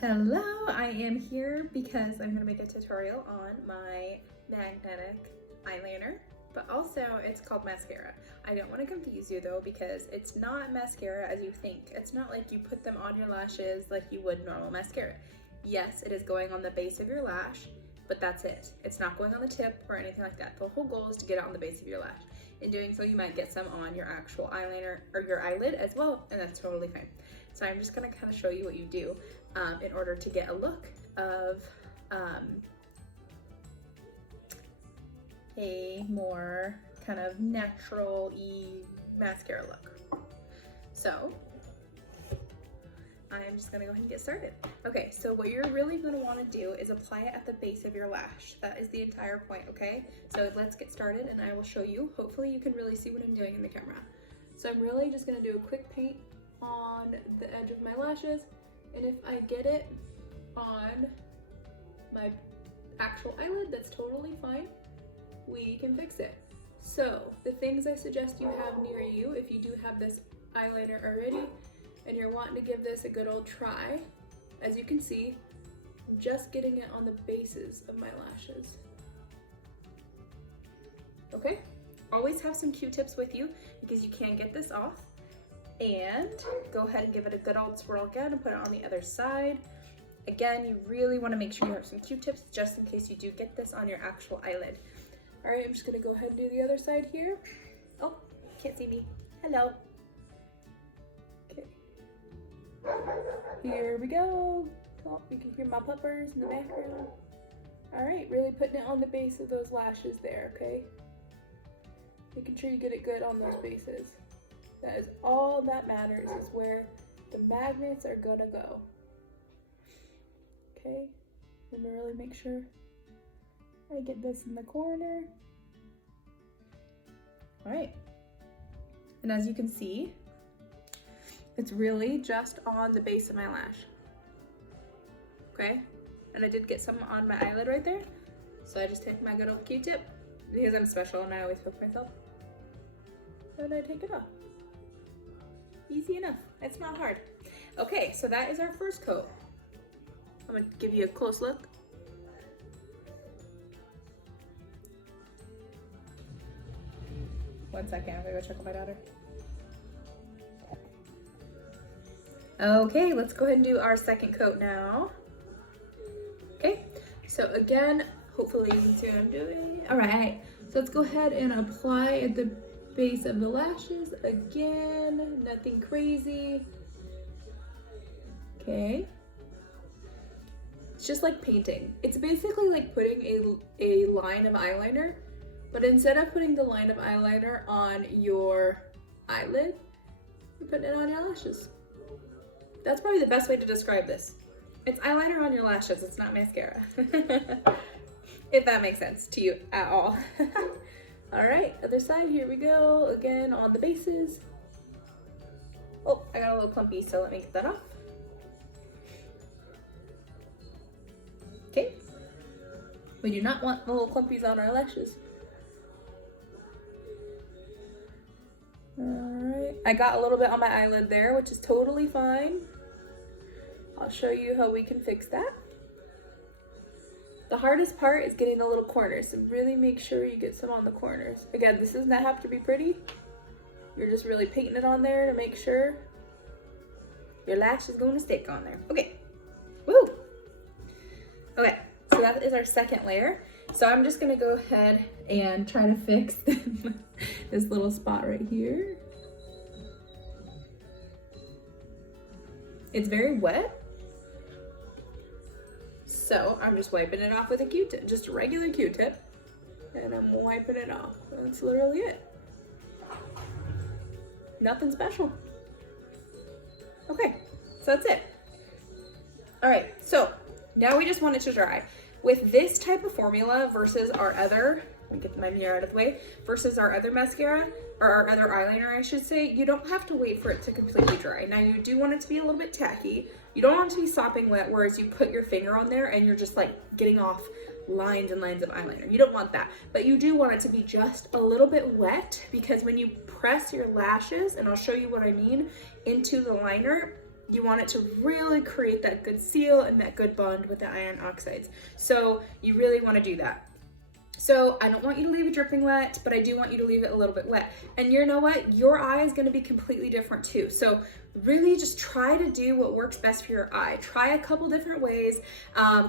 Hello, I am here because I'm going to make a tutorial on my magnetic eyeliner, but also it's called mascara. I don't want to confuse you though because it's not mascara as you think. It's not like you put them on your lashes like you would normal mascara. Yes, it is going on the base of your lash, but that's it. It's not going on the tip or anything like that. The whole goal is to get it on the base of your lash. In doing so, you might get some on your actual eyeliner or your eyelid as well, and that's totally fine. So I'm just gonna kind of show you what you do in order to get a look of a more kind of natural-y mascara look. So I'm just gonna go ahead and get started. Okay, so what you're really gonna wanna do is apply it at the base of your lash. That is the entire point, okay? So let's get started and I will show you. Hopefully you can really see what I'm doing in the camera. So I'm really just gonna do a quick paint on the edge of my lashes, and if I get it on my actual eyelid, that's totally fine. We can fix it. So the things I suggest you have near you, if you do have this eyeliner already and you're wanting to give this a good old try, as you can see, I'm just getting it on the bases of my lashes. Okay, always have some Q-tips with you because you can get this off. And go ahead and give it a good old swirl again and put it on the other side. Again, you really want to make sure you have some Q-tips just in case you do get this on your actual eyelid. All right, I'm just gonna go ahead and do the other side here. Oh, can't see me. Hello. Okay. Here we go. Oh, you can hear my puppers in the background. All right, really putting it on the base of those lashes there, okay? Making sure you get it good on those bases. That is all that matters, is where the magnets are gonna go. Okay, I'm gonna really make sure I get this in the corner. All right, and as you can see, it's really just on the base of my lash. Okay, and I did get some on my eyelid right there, so I just take my good old Q-tip, because I'm special and I always poke myself, and I take it off. Easy enough, it's not hard. Okay, so that is our first coat. I'm gonna give you a close look. One second, I'm gonna go check on my daughter. Okay, let's go ahead and do our second coat now. Okay, so again, hopefully you can see what I'm doing. All right, so let's go ahead and apply at the base of the lashes again, nothing crazy. Okay, it's just like painting. It's basically like putting a line of eyeliner, but instead of putting the line of eyeliner on your eyelid, you're putting it on your lashes. That's probably the best way to describe this. It's eyeliner on your lashes, it's not mascara. If that makes sense to you at all. All right, other side, here we go. Again, on the bases. Oh, I got a little clumpy, so let me get that off. Okay. We do not want the little clumpies on our lashes. All right, I got a little bit on my eyelid there, which is totally fine. I'll show you how we can fix that. The hardest part is getting the little corners, so really make sure you get some on the corners. Again, this does not have to be pretty. You're just really painting it on there to make sure your lash is going to stick on there. Okay, woo! Okay, so that is our second layer. So I'm just gonna go ahead and try to fix this little spot right here. It's very wet. So I'm just wiping it off with a Q-tip, just a regular Q-tip, and I'm wiping it off. That's literally it. Nothing special. Okay, so that's it. All right, so now we just want it to dry. With this type of formula versus our other, let me get my mirror out of the way, versus our other mascara, or our other eyeliner, I should say, you don't have to wait for it to completely dry. Now you do want it to be a little bit tacky. You don't want it to be sopping wet, whereas you put your finger on there and you're just like getting off lines and lines of eyeliner. You don't want that, but you do want it to be just a little bit wet, because when you press your lashes, and I'll show you what I mean, into the liner, You want it to really create that good seal and that good bond with the iron oxides. So you really want to do that. So I don't want you to leave it dripping wet, but I do want you to leave it a little bit wet. And you know what? Your eye is going to be completely different too. So really just try to do what works best for your eye. Try a couple different ways.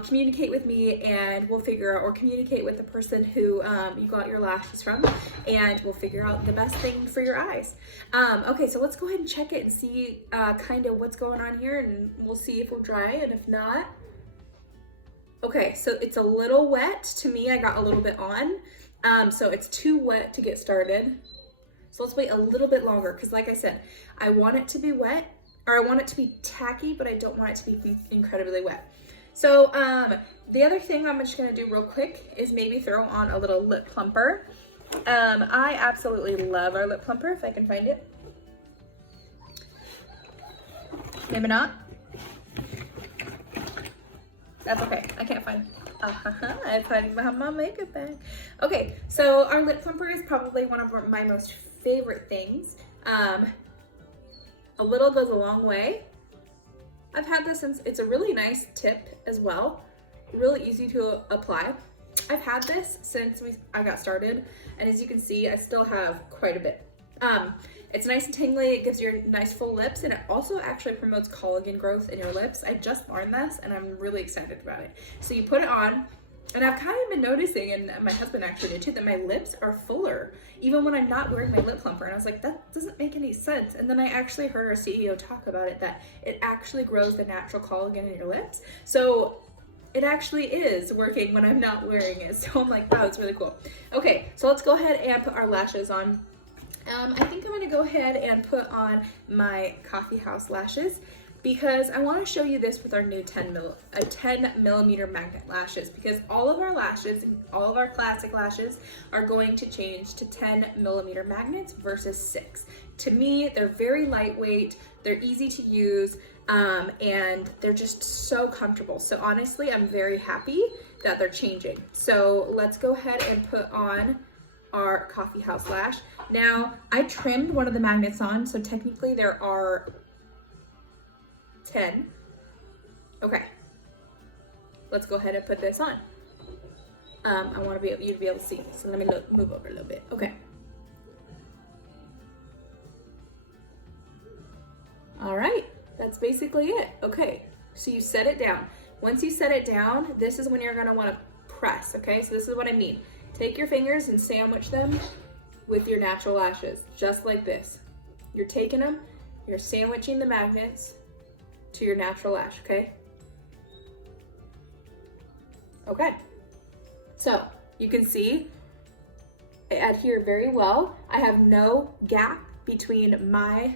Communicate with me and we'll figure out, or communicate with the person who you got your lashes from, and we'll figure out the best thing for your eyes. Okay, so let's go ahead and check it and see kind of what's going on here, and we'll see if we're dry, and if not. Okay, so it's a little wet. To me, I got a little bit on. So it's too wet to get started. So let's wait a little bit longer, because like I said, I want it to be wet, or I want it to be tacky, but I don't want it to be incredibly wet. So the other thing I'm just gonna do real quick is maybe throw on a little lip plumper. I absolutely love our lip plumper, if I can find it. Maybe not. That's okay, I can't find it. I'm hiding behind my makeup bag. Okay, so our lip plumper is probably one of my most favorite things. A little goes a long way. I've had this since, it's a really nice tip as well. Really easy to apply. I've had this since I got started, and as you can see, I still have quite a bit. It's nice and tingly, it gives you nice full lips, and it also actually promotes collagen growth in your lips. I just learned this and I'm really excited about it. So you put it on, and I've kind of been noticing, and my husband actually did too, that my lips are fuller, even when I'm not wearing my lip plumper. And I was like, that doesn't make any sense. And then I actually heard our CEO talk about it, that it actually grows the natural collagen in your lips. So it actually is working when I'm not wearing it. So I'm like, wow, it's really cool. Okay, so let's go ahead and put our lashes on. I think I'm gonna go ahead and put on my Coffee House lashes, because I want to show you this with our new 10 millimeter magnet lashes, because all of our lashes, all of our classic lashes, are going to change to 10 millimeter magnets versus 6. To me, they're very lightweight, they're easy to use, and they're just so comfortable. So honestly, I'm very happy that they're changing. So let's go ahead and put on our Coffee House lash. Now, I trimmed one of the magnets on, so technically there are 10. Okay, let's go ahead and put this on. I want you to be able to see, so let me move over a little bit. Okay. All right, that's basically it. Okay, so you set it down. Once you set it down, this is when you're gonna wanna press, okay? So this is what I mean. Take your fingers and sandwich them with your natural lashes, just like this. You're taking them, you're sandwiching the magnets to your natural lash, okay? Okay, so you can see I adhere very well. I have no gap between my,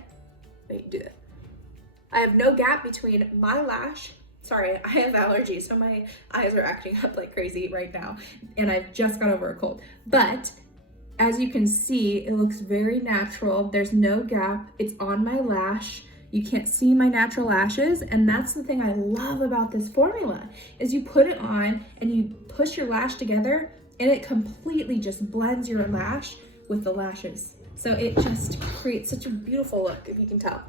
I have no gap between my lash. Sorry, I have allergies, so my eyes are acting up like crazy right now, and I've just got over a cold. But as you can see, it looks very natural. There's no gap. It's on my lash. You can't see my natural lashes, and that's the thing I love about this formula, is you put it on and you push your lash together, and it completely just blends your lash with the lashes. So it just creates such a beautiful look, if you can tell.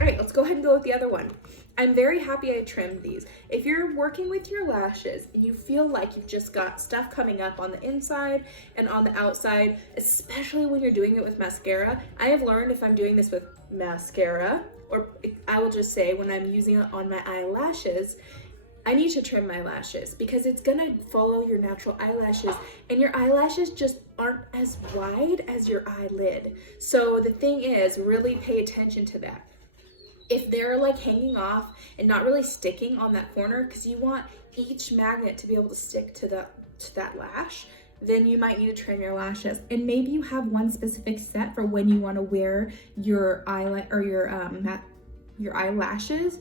All right, let's go ahead and go with the other one. I'm very happy I trimmed these. If you're working with your lashes and you feel like you've just got stuff coming up on the inside and on the outside, especially when you're doing it with mascara, I have learned if I'm doing this with mascara, or I will just say when I'm using it on my eyelashes, I need to trim my lashes, because it's gonna follow your natural eyelashes, and your eyelashes just aren't as wide as your eyelid. So the thing is, really pay attention to that. If they're like hanging off and not really sticking on that corner, because you want each magnet to be able to stick to that lash, then you might need to trim your lashes. And maybe you have one specific set for when you want to wear your eyelid or your eyelashes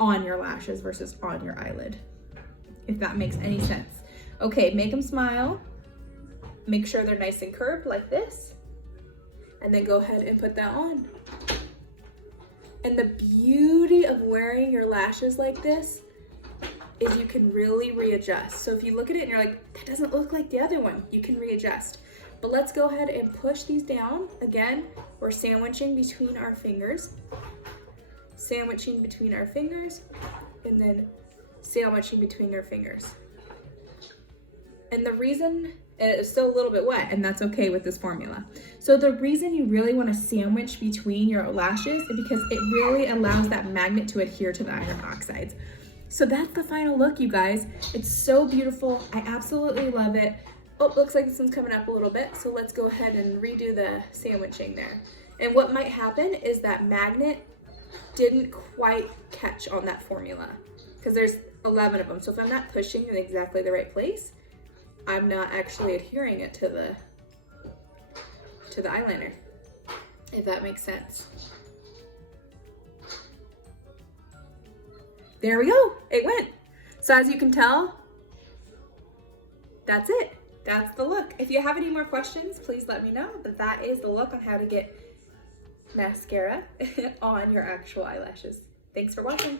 on your lashes versus on your eyelid, if that makes any sense. Okay, make them smile. Make sure they're nice and curved like this, and then go ahead and put that on. And the beauty of wearing your lashes like this is you can really readjust. So if you look at it and you're like, that doesn't look like the other one, you can readjust. But let's go ahead and push these down. Again, we're sandwiching between our fingers. sandwiching between our fingers, and then sandwiching between our fingers. And the reason, it's still a little bit wet, and that's okay with this formula. So the reason you really want to sandwich between your lashes is because it really allows that magnet to adhere to the iron oxides. So that's the final look, you guys. It's so beautiful. I absolutely love it. Oh, looks like this one's coming up a little bit. So let's go ahead and redo the sandwiching there. And what might happen is that magnet didn't quite catch on that formula because there's 11 of them. So if I'm not pushing in exactly the right place, I'm not actually adhering it to the eyeliner, if that makes sense. There we go, it went. So as you can tell, that's it. That's the look. If you have any more questions, please let me know. But that is the look on how to get mascara on your actual eyelashes. Thanks for watching.